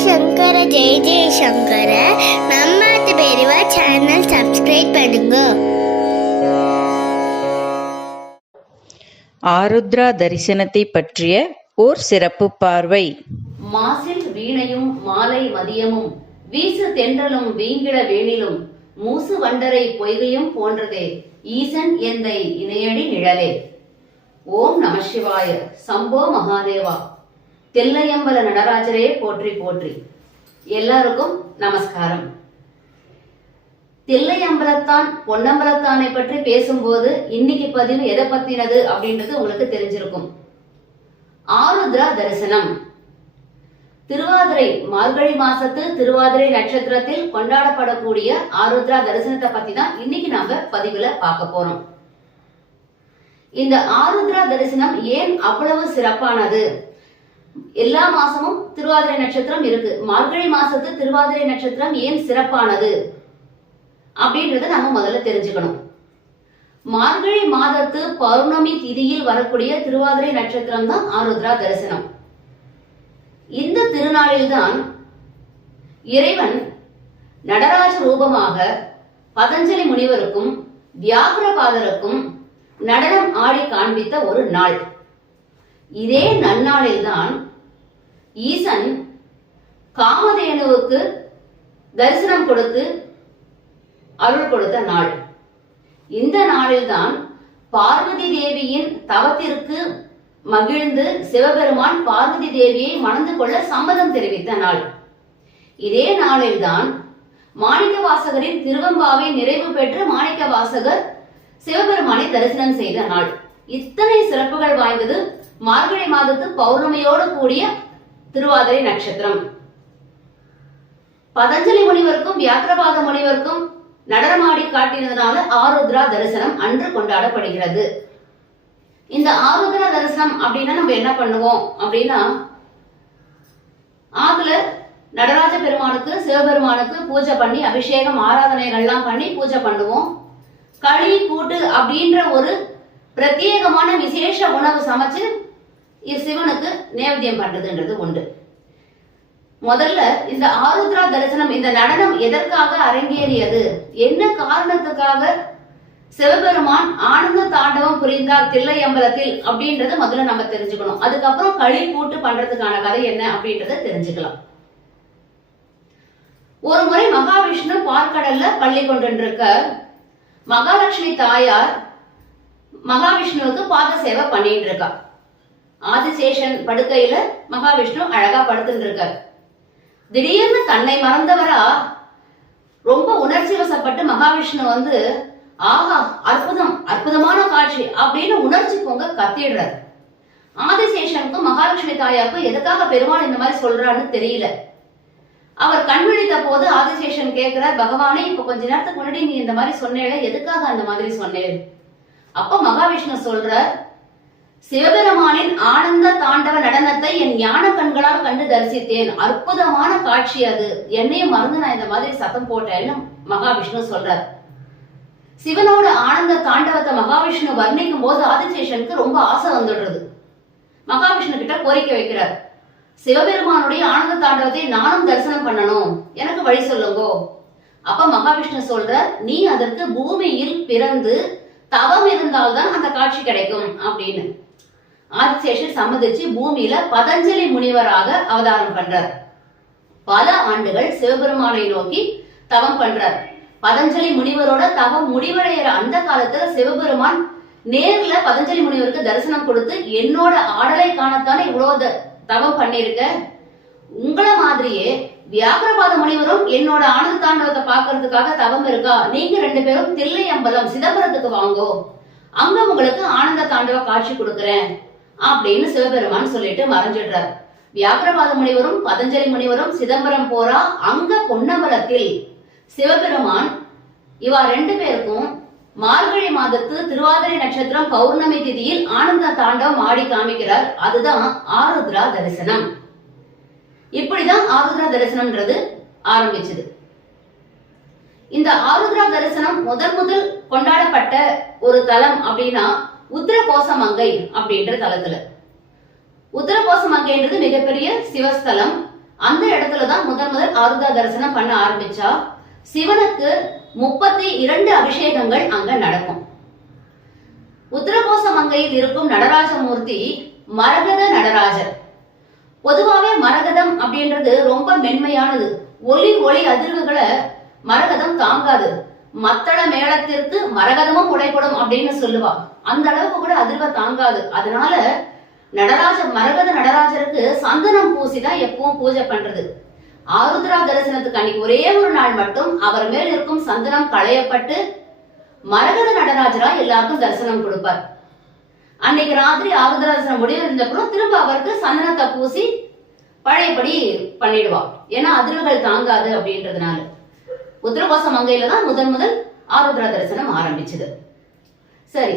சங்கர ஜெய ஜெய சங்கர நம்மாத்து பெரியவா channel subscribe பண்ணுங்க ஆருத்ரா தரிசனத்தை பற்றிய ஓர் சிறப்பு பார்வை மாசில் வீணையும் மாலை மதியமும் வீசு தென்றலும் வீங்கிட வேணிலும் மூசு வண்டரை பொய்கையும் போன்றதே ஈசன் எந்தை இணையடி நிழலே ஓம் நம சிவாய சம்போ மகாதேவா தில்லையம்பல நடராஜரே போற்றி போற்றி. எல்லாருக்கும் நமஸ்காரம். தில்லையம்பலத்தான் பொன்னம்பலத்தானை பற்றி பேசும்போது இன்னைக்கு பதிவு எதை பத்தினது அப்படின்றது உங்களுக்கு தெரிஞ்சிருக்கும். ஆருத்ரா தரிசனம். திருவாதிரை மார்கழி மாசத்து திருவாதிரை நட்சத்திரத்தில் கொண்டாடப்படக்கூடிய ஆருத்ரா தரிசனத்தை பத்தி தான் இன்னைக்கு நாம பதிவுல பார்க்க போறோம். இந்த ஆருத்ரா தரிசனம் ஏன் அவ்வளவு சிறப்பானது? எல்லா மாசமும் திருவாதிரை நட்சத்திரம் இருக்கு. மார்கழி மாசத்து திருவாதிரை நட்சத்திரம் ஏன் சிறப்பானது? அப்படின்றத நம்ம முதல்ல தெரிஞ்சுக்கணும். மார்கழி மாதத்து பௌர்ணமி திதியில் வரக்கூடிய திருவாதிரை நட்சத்திரம் தான் ஆருத்ரா தரிசனம். இந்த திருநாளில்தான் இறைவன் நடராஜ ரூபமாக பதஞ்சலி முனிவருக்கும் வியாகரபாதருக்கும் நடனம் ஆடி காண்பித்த ஒரு நாள். இதே நன்னாளில்தான் ஈசன் காமதேனுவுக்கு தரிசனம் கொடுத்து அருள் கொடுத்த நாள். இந்த நாளில்தான் பார்வதி தேவியின் தவத்திற்கு மகிழ்ந்து சிவபெருமான் பார்வதி தேவியை மணந்து கொள்ள சம்மதம் தெரிவித்த நாள். இதே நாளில்தான் மாணிக்க வாசகரின் திருவம்பாவை நிறைவு பெற்று மாணிக்க வாசகர் சிவபெருமானை தரிசனம் செய்த நாள். இத்தனை சிறப்புகள் வாய்ந்தது மார்கழி மாதத்து பௌர்ணமியோடு கூடிய திருவாதிரை நட்சத்திரம். பதஞ்சலி முனிவருக்கும் வியாக்கிரபாத முனிவருக்கும் நடனமாடி காட்டினதுனால ஆருத்ரா தரிசனம் அன்று கொண்டாடப்படுகிறது. இந்த ஆருத்ரா தரிசனம் அப்படின்னா நம்ம என்ன பண்ணுவோம் அப்படின்னா ஆத்துல நடராஜ பெருமானுக்கு சிவபெருமானுக்கு பூஜை பண்ணி அபிஷேகம் ஆராதனைகள்லாம் பண்ணி பூஜை பண்ணுவோம். களி கூட்டு அப்படின்ற ஒரு பிரத்யேகமான விசேஷ உணவு சமைச்சு சிவனுக்கு நேவேத்தியம் பண்றதுன்றது உண்டு. முதல்ல இந்த ஆருத்ரா தரிசனம் இந்த நடனம் எதற்காக அரங்கேறியது? என்ன காரணத்துக்காக சிவபெருமான் ஆனந்த தாண்டவம் புரிந்தார் தில்லை அம்பலத்தில் அப்படின்றத முதல்ல நம்ம தெரிஞ்சுக்கணும். அதுக்கப்புறம் களி கூட்டு பண்றதுக்கான கதை என்ன அப்படின்றத தெரிஞ்சுக்கலாம். ஒரு முறை மகாவிஷ்ணு பார்க்கடல்ல பள்ளி கொண்டிருக்க மகாலட்சுமி தாயார் மகாவிஷ்ணுவுக்கு பாத சேவை பண்ணிட்டு இருக்கா ஆதிசேஷன் படுக்கையில மகாவிஷ்ணு அழகா படுத்துட்டு இருக்கார் திடீர்னு தன்னை மறந்தவரா ரொம்ப உணர்ச்சி வசப்பட்டு மகாவிஷ்ணு வந்து ஆஹா அற்புதம் அற்புதமான காட்சி அப்படின்னு உணர்ச்சி பொங்க கத்திடுறாரு. ஆதிசேஷனுக்கும் மகாலட்சுமி தாயாருக்கும் எதுக்காக பெருமாள் இந்த மாதிரி சொல்றான்னு தெரியல. அவர் கண் விழித்த போது ஆதிசேஷன் கேட்கிறார் பகவானே இப்ப கொஞ்ச நேரத்துக்கு முன்னாடி நீ இந்த மாதிரி சொன்னேல எதுக்காக அந்த மாதிரி சொன்னேன் அப்ப மகாவிஷ்ணு சொல்றார் சிவபெருமானின் ஆனந்த தாண்டவ நடனத்தை என் ஞான கண்களால் கண்டு தரிசித்தேன். அற்புதமான காட்சி அது. என்னையும் மறந்து நான் இந்த மாதிரி சத்தம் போட்டேன்னு மகாவிஷ்ணு சொல்றார். சிவனோட ஆனந்த தாண்டவத்தை மகாவிஷ்ணு வர்ணிக்கும் போது ஆதிசேஷனுக்கு ரொம்ப ஆசை வந்துடுறது. மகாவிஷ்ணு கிட்ட கோரிக்கை வைக்கிறார். சிவபெருமானுடைய ஆனந்த தாண்டவத்தை நானும் தரிசனம் பண்ணணும். எனக்கு வழி சொல்லுங்கோ. அப்ப மகாவிஷ்ணு சொல்ற நீ அதற்கு பூமியில் பிறந்து தவம் இருந்தால்தான் அந்த காட்சி கிடைக்கும் அப்படின்னு. ஆதிசேஷர் சம்மதிச்சு பூமியில பதஞ்சலி முனிவராக அவதாரம் பண்றார். பல ஆண்டுகள் சிவபெருமானை நோக்கி தவம் பண்றார். பதஞ்சலி முனிவரோட தவம் முடிவடைகிற அந்த காலத்துல சிவபெருமான் நேர்ல பதஞ்சலி முனிவருக்கு தரிசனம் கொடுத்து என்னோட ஆடலை காணத்தானே இவ்வளவு த- தவம் பண்ணிருக்க உங்களை மாதிரியே வியாக்கிரபாத முனிவரும் என்னோட ஆனந்த தாண்டவத்தை பார்க்கறதுக்காக தவம் இருக்கா? நீங்க ரெண்டு பேரும் தில்லை அம்பலம் சிதம்பரத்துக்கு வாங்கோ. அங்க உங்களுக்கு ஆனந்த தாண்டவ காட்சி கொடுக்கறேன் அப்படின்னு சிவபெருமான் சொல்லிட்டு மறைஞ்சிடுறார். வியாக்கிரபாத முனிவரும் பதஞ்சலி முனிவரும் சிதம்பரம் போறா அங்க பொன்னம்பலத்தில். சிவபெருமான் இவா ரெண்டு பேருக்கும் மார்கழி மாதத்து திருவாதிரை நட்சத்திரம் பௌர்ணமி திதியில் ஆனந்த தாண்டவம் ஆடி காமிக்கிறார். அதுதான் ஆருத்ரா தரிசனம். இப்படிதான் ஆருத்ரா தரிசனம்ன்றது ஆரம்பிச்சது. இந்த ஆருத்ரா தரிசனம் முதல் முதல் கொண்டாடப்பட்ட ஒரு தலம் அப்படின்னா உத்திரகோசமங்கை அப்படின்ற தலத்துல. உத்திரகோசமங்கைன்றது மிகப்பெரிய சிவஸ்தலம். அந்த இடத்துல தான் முதல் ஆருத்ரா தரிசனம் பண்ண ஆரம்பிச்சா சிவனுக்கு முப்பத்தி இரண்டு அபிஷேகங்கள் அங்க நடக்கும். உத்தரகோச மங்கையில் இருக்கும் நடராஜமூர்த்தி மரகத நடராஜர். பொதுவாவே மரகதம் அப்படின்றது ரொம்ப மென்மையானது. ஒளி ஒளி அதிர்வுகளை மரகதம் தாங்காது. மத்தள மேளத்திற்கு மரகதமும் உடைப்படும் அப்படின்னு சொல்லுவா. அந்த அளவுக்கு கூட அதிர்வை தாங்காது. அதனால நடராஜ மரகத நடராஜருக்கு சந்தனம் பூசிதான் எப்பவும் பூஜை பண்றது. ஆருத்ரா தரிசனத்துக்கு அன்னைக்கு ஒரே ஒரு நாள் மட்டும் அவர் மேல் இருக்கும் சந்தனம் களையப்பட்டு மரகத நடராஜரா எல்லாருக்கும் தரிசனம் கொடுப்பார். அன்னைக்கு ராத்திரி ஆகுதராசன தரிசனம் முடிவு இருந்தப்பறம் திரும்ப அவருக்கு சந்தனத்தை பூசி பழையபடி பண்ணிடுவா. ஏன்னா அதிர்வுகள் தாங்காது அப்படின்றதுனால. உத்தரகோச மங்கையில தான் முதன் முதல் ஆருத்ரா தரிசனம் ஆரம்பிச்சது. சரி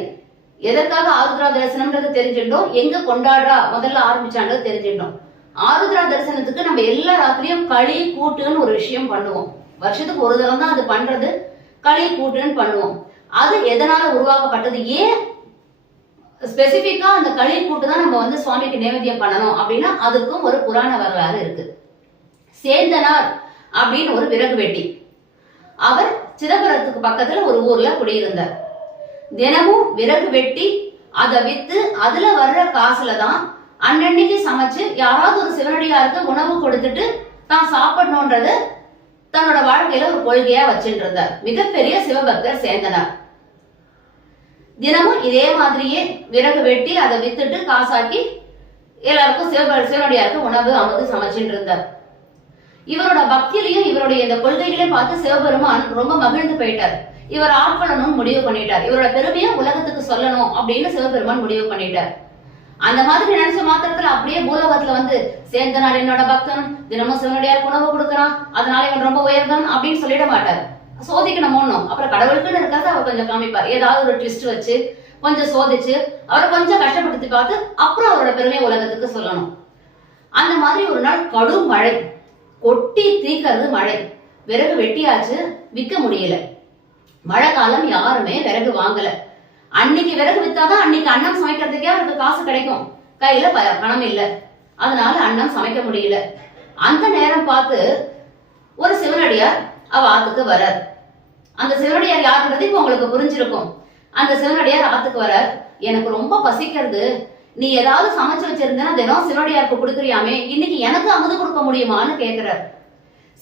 எதற்காக ஆருத்ரா தரிசனம்ன்றது தெரிஞ்சிட்டோம் எங்க கொண்டாடுறா? முதல்ல ஆரம்பிச்சான்றது தெரிஞ்சிட்டோம் ஆருத்ரா தரிசனத்துக்கு நம்ம எல்லா ராத்திரியும் களி கூட்டுன்னு ஒரு விஷயம் பண்ணுவோம். வருஷத்துக்கு ஒரு தடவை தான் அது பண்றது. களி கூட்டுன்னு பண்ணுவோம். அது எதனால உருவாக்கப்பட்டது? ஏன் ஸ்பெசிபிக்கா அந்த களி கூட்டு தான் நம்ம வந்து சுவாமிக்கு நைவேத்தியம் பண்ணணும். அப்படின்னா அதுக்கும் ஒரு புராண வரலாறு இருக்கு. சேந்தனார் அப்படின்னு ஒரு விறகு வெட்டி. அவர் சிதம்பரத்துக்கு பக்கத்துல ஒரு ஊர்ல குடியிருந்தார். தினமும் விறகு வெட்டி அதை வித்து அதுல வர்ற காசுல தான் அன்னன்னைக்கு சமைச்சு யாராவது ஒரு சிவனடியாருக்கு உணவு கொடுத்துட்டு தான் சாப்பிடணும்ன்றது தன்னோட வாழ்க்கையில ஒரு கொள்கையா வச்சுட்டு இருந்தார். மிகப்பெரிய சிவபக்தர் சேந்தனார். தினமும் இதே மாதிரியே விறகு வெட்டி அதை வித்துட்டு காசாக்கி எல்லாருக்கும் சிவப சிவனடியாருக்கு உணவு அமுது சமைச்சிட்டு இருந்தார். இவரோட பக்தியிலையும் இவருடைய இந்த கொள்கைகளையும் பார்த்து சிவபெருமான் ரொம்ப மகிழ்ந்து போயிட்டார். இவர் ஆட்கொள்ளணும்னு முடிவு பண்ணிட்டார். இவரோட பெருமையை உலகத்துக்கு சொல்லணும் அப்படின்னு சிவபெருமான் முடிவு பண்ணிட்டார். அந்த மாதிரி நினைச்ச மாத்திரத்துல அப்படியே பூலோகத்துல வந்து சேந்தனார் என்னோட பக்தன் தினமும் சிவனுடைய உணவு கொடுக்கறான் அதனால இவன் ரொம்ப உயர்ந்தான் அப்படின்னு சொல்லிட மாட்டார். சோதிக்கணும் அப்புறம் கடவுளுக்குன்னு இருக்காது அவர் கொஞ்சம் காமிப்பார் ஏதாவது ஒரு ட்விஸ்ட் வச்சு கொஞ்சம் சோதிச்சு அவரை கொஞ்சம் கஷ்டப்படுத்தி பார்த்து அப்புறம் அவரோட பெருமை உலகத்துக்கு சொல்லணும். அந்த மாதிரி ஒரு நாள் கடும் மழை. கொட்டி தீக்கிறது மழை. விறகு வெட்டியாச்சு விற்க முடியல. மழை காலம் யாருமே விறகு வாங்கல. அன்னைக்கு விறகு வித்தாதான் அன்னைக்கு அன்னம் சமைக்கிறதுக்கே அவருக்கு காசு கிடைக்கும். கையில ப- பணம் இல்ல. அதனால அன்னம் சமைக்க முடியல. அந்த நேரம் பார்த்து ஒரு சிவனடியார் அவ ஆத்துக்கு வரார். அந்த சிவனடியார் யாருன்றது இப்ப உங்களுக்கு புரிஞ்சிருக்கும். அந்த சிவனடியார் ஆத்துக்கு வரார். எனக்கு ரொம்ப பசிக்கிறது. நீ ஏதாவது சமைச்சு வச்சிருந்தேன்னா தினம் சிவனடியாருக்கு கொடுக்குறியாமே? இன்னைக்கு எனக்கு அமுது கொடுக்க முடியுமான்னு கேக்குறார்.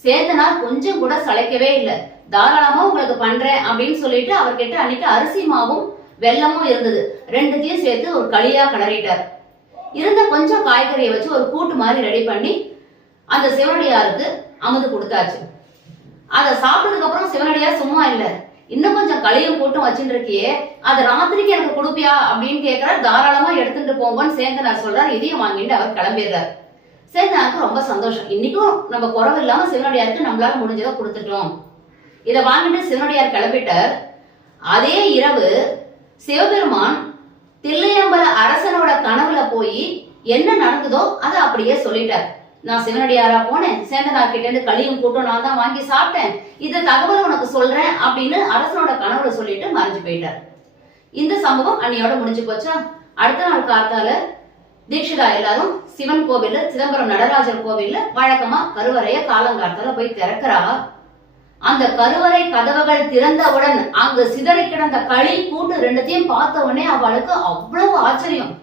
சேந்தனார் கொஞ்சம் கூட சளைக்கவே இல்லை. தாராளமா உங்களுக்கு பண்றேன் அப்படின்னு சொல்லிட்டு அவர்கிட்ட அன்னைக்கு அரிசி மாவும் வெல்லமும் இருந்தது. ரெண்டுத்தையும் சேர்த்து ஒரு களியா கிளறிட்டார். இருந்த கொஞ்சம் காய்கறியை வச்சு ஒரு கூட்டு மாதிரி ரெடி பண்ணி அந்த சிவனடியாருக்கு அமுது கொடுத்தாச்சு. அதை சாப்பிட்டதுக்கு அப்புறம் சிவனடியார் சும்மா இல்ல. இன்னும் கொஞ்சம் களையும் போட்டும் வச்சுட்டு இருக்கியே அதை ராத்திரிக்கு எனக்கு கொடுப்பியா அப்படின்னு கேட்கிறார் தாராளமா எடுத்துட்டு போங்கன்னு சேந்தனார் சொல்றார். இதையும் வாங்கிட்டு அவர் கிளம்பிடுறார். சேந்தனாருக்கு ரொம்ப சந்தோஷம். இன்னைக்கும் நம்ம குறவு இல்லாம சிவனடியாருக்கு நம்மளால முடிஞ்சதை கொடுத்துட்டோம். இதை வாங்கிட்டு சிவனடியார் கிளம்பிட்டார். அதே இரவு சிவபெருமான் தில்லையம்பல அரசனோட கனவுல போய் என்ன நடந்ததோ அதை அப்படியே சொல்லிட்டார். நான் சிவனடியாரா போனேன். சேந்தனார் கிட்ட இருந்து களியும் கூட்டம் நான் தான் வாங்கி சாப்பிட்டேன். இந்த தகவல் உனக்கு சொல்றேன் அப்படின்னு அரசனோட கணவரை சொல்லிட்டு மறைஞ்சு போயிட்டார். இந்த சம்பவம் அன்னையோட முடிஞ்சு போச்சா? அடுத்த நாள் காத்தால தீட்சிதா எல்லாரும் சிவன் கோவில்ல சிதம்பரம் நடராஜர் கோவில்ல வழக்கமா கருவறைய காலங்காலத்துல போய் திறக்கிறா. அந்த கருவறை கதவுகள் திறந்தவுடன் அங்கு சிதறி கிடந்த களி கூட்டு ரெண்டுத்தையும் பார்த்த உடனே அவளுக்கு அவ்வளவு ஆச்சரியம்.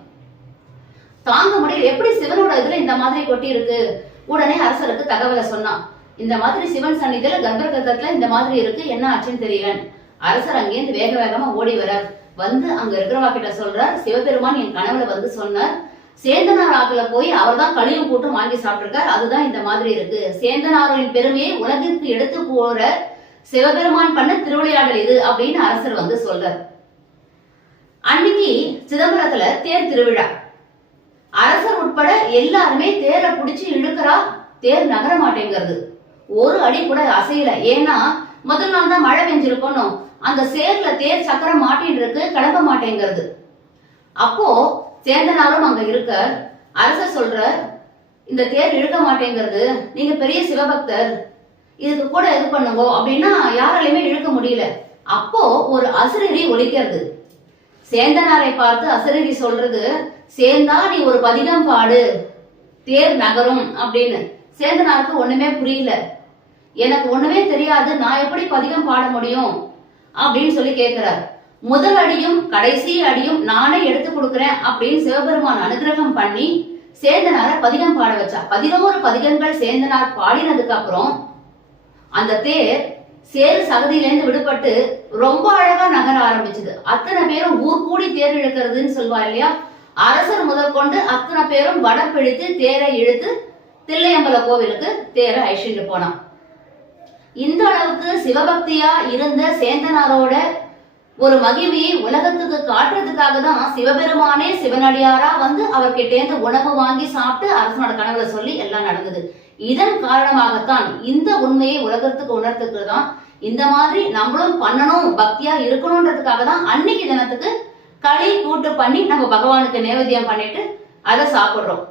தாங்க முடியல. எப்படி சிவனோட இதுல இந்த மாதிரி கொட்டி இருக்கு உடனே அரசருக்கு தகவலை சொன்னான். இந்த மாதிரி சிவன் சன்னிதியில கர்ப்ப கிரகத்துல இந்த மாதிரி இருக்கு என்ன ஆச்சுன்னு தெரியல. அரசர் அங்கேருந்து வேக வேகமா ஓடி வரார். வந்து அங்க இருக்கிறவா கிட்ட சொல்றார் சிவபெருமான் என் கனவுல வந்து சொன்னார் சேந்தனார் ஆத்துல போய் அவர் தான் கழிவு கூட்டும் வாங்கி சாப்பிட்டிருக்கார் அதுதான் இந்த மாதிரி இருக்கு. சேந்தனாரின் பெருமையை உலகிற்கு எடுத்து போற சிவபெருமான் பண்ண திருவிளையாடல் இது அப்படின்னு அரசர் வந்து சொல்றார். அன்னைக்கு சிதம்பரத்துல தேர் திருவிழா. அரசர் உட்பட எல்லாருமே தேரை பிடிச்சி இழுக்கிறா தேர் நகர மாட்டேங்கிறது. ஒரு அடி கூட அசையல. ஏன்னா முதல் நாள் தான் மழை பெஞ்சிருக்கணும் அந்த சேர்ல தேர் சக்கரம் மாட்டின்னு இருக்கு கிளம்ப மாட்டேங்கிறது. அப்போ சேந்தனாரும் அங்க இருக்க அரசர் சொல்ற இந்த தேர் இழுக்க மாட்டேங்கிறது. நீங்க பெரிய சிவபக்தர். இதுக்கு கூட இது பண்ணுங்க. அப்படின்னா யாராலையுமே இழுக்க முடியல. அப்போ ஒரு அசுரரி ஒலிக்கிறது சேந்தனாரை பார்த்து அசுரரி சொல்றது சேர்ந்தா நீ ஒரு பதிகம் பாடு தேர் நகரும் அப்படின்னு. சேந்தனாருக்கு ஒண்ணுமே புரியல. எனக்கு ஒண்ணுமே தெரியாது நான் எப்படி பதிகம் பாட முடியும்? அப்படின்னு சொல்லி கேக்குறார். முதல் அடியும் கடைசி அடியும் நானே எடுத்து கொடுக்குறேன் அப்படின்னு சிவபெருமான் அனுகிரகம் பண்ணி சேந்தனார பதிகம் பாட வச்சா பதினோரு பதிகங்கள் சேந்தனார் பாடினதுக்கு அப்புறம் அந்த தேர் சேரு சகதியிலேருந்து விடுபட்டு ரொம்ப அழகா நகர ஆரம்பிச்சது. அத்தனை பேரும் ஊர் கூடி தேர் இழுக்கிறதுன்னு சொல்லுவா இல்லையா? அரசர் முதற்கொண்டு அத்தனை பேரும் வடம் பிடித்து தேரை இழுத்து தில்லையம்பல கோவிலுக்கு தேரை அழிச்சுட்டு போனான். இந்த அளவுக்கு சிவபக்தியா இருந்த சேந்தனாரோட ஒரு மகிமையை உலகத்துக்கு காட்டுறதுக்காக தான் சிவபெருமானே சிவனடியாரா வந்து அவர்கிட்டேந்து உணவு வாங்கி சாப்பிட்டு அரசனோட கனவுல சொல்லி எல்லாம் நடந்தது. இதன் காரணமாகத்தான் இந்த உண்மையை உலகத்துக்கு உணர்த்துக்கு தான் இந்த மாதிரி நம்மளும் பண்ணணும் பக்தியா இருக்கணும்ன்றதுக்காக தான் அன்னைக்கு தினத்துக்கு களி கூட்டு பண்ணி நம்ம பகவானுக்கு நைவேத்தியம் பண்ணிட்டு அதை சாப்பிடுறோம்.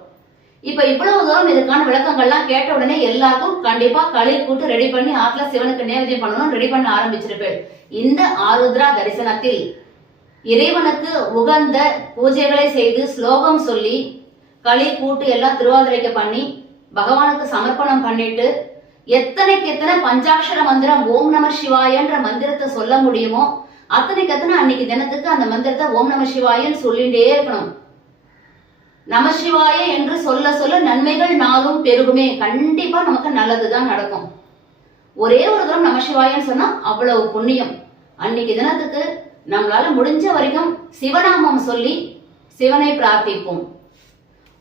இப்ப இவ்வளவு தூரம் இதுக்கான விளக்கங்கள்லாம் கேட்ட உடனே எல்லாருக்கும் கண்டிப்பா களி கூட்டு ரெடி பண்ணி ஆத்துல சிவனுக்கு நைவேத்தியம் பண்ணணும் ரெடி பண்ண ஆரம்பிச்சிருப்பேன் இந்த ஆருத்ரா தரிசனத்தில் இறைவனுக்கு உகந்த பூஜைகளை செய்து ஸ்லோகம் சொல்லி களி கூட்டு எல்லாம் திருவாதிரைக்கு பண்ணி பகவானுக்கு சமர்ப்பணம் பண்ணிட்டு எத்தனைக்கு எத்தனை பஞ்சாட்சர மந்திரம் ஓம் நம சிவாயன்ற மந்திரத்தை சொல்ல முடியுமோ அத்தனைக்கு எத்தனை அன்னைக்கு தினத்துக்கு அந்த மந்திரத்தை ஓம் நம சிவாயன்னு சொல்லிட்டே இருக்கணும். நமசிவாய என்று சொல்ல சொல்ல நன்மைகள் நாளும் பெருகுமே. கண்டிப்பா நமக்கு நல்லதுதான் நடக்கும். ஒரே ஒரு தரம் நமசிவாயன்னு சொன்னா அவ்வளவு புண்ணியம். அன்னைக்கு தினத்துக்கு நம்மளால முடிஞ்ச வரைக்கும் சிவநாமம் சொல்லி சிவனை பிரார்த்திப்போம்.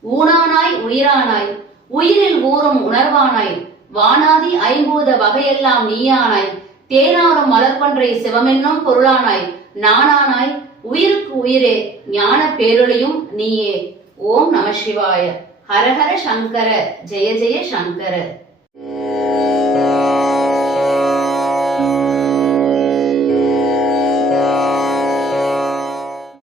ஊனானாய் உயிரானாய் உயிரில் ஊறும் உணர்வானாய். வானாதி ஐம்பூத வகையெல்லாம் நீயானாய். தேனாரும் மலர்பன்றை சிவமென்னும் பொருளானாய். நானானாய். உயிருக்கு உயிரே. ஞான பேரொளியும் நீயே. ஓம் நம சிவாய. ஹரஹர சங்கர. ஜெய ஜெய சங்கர.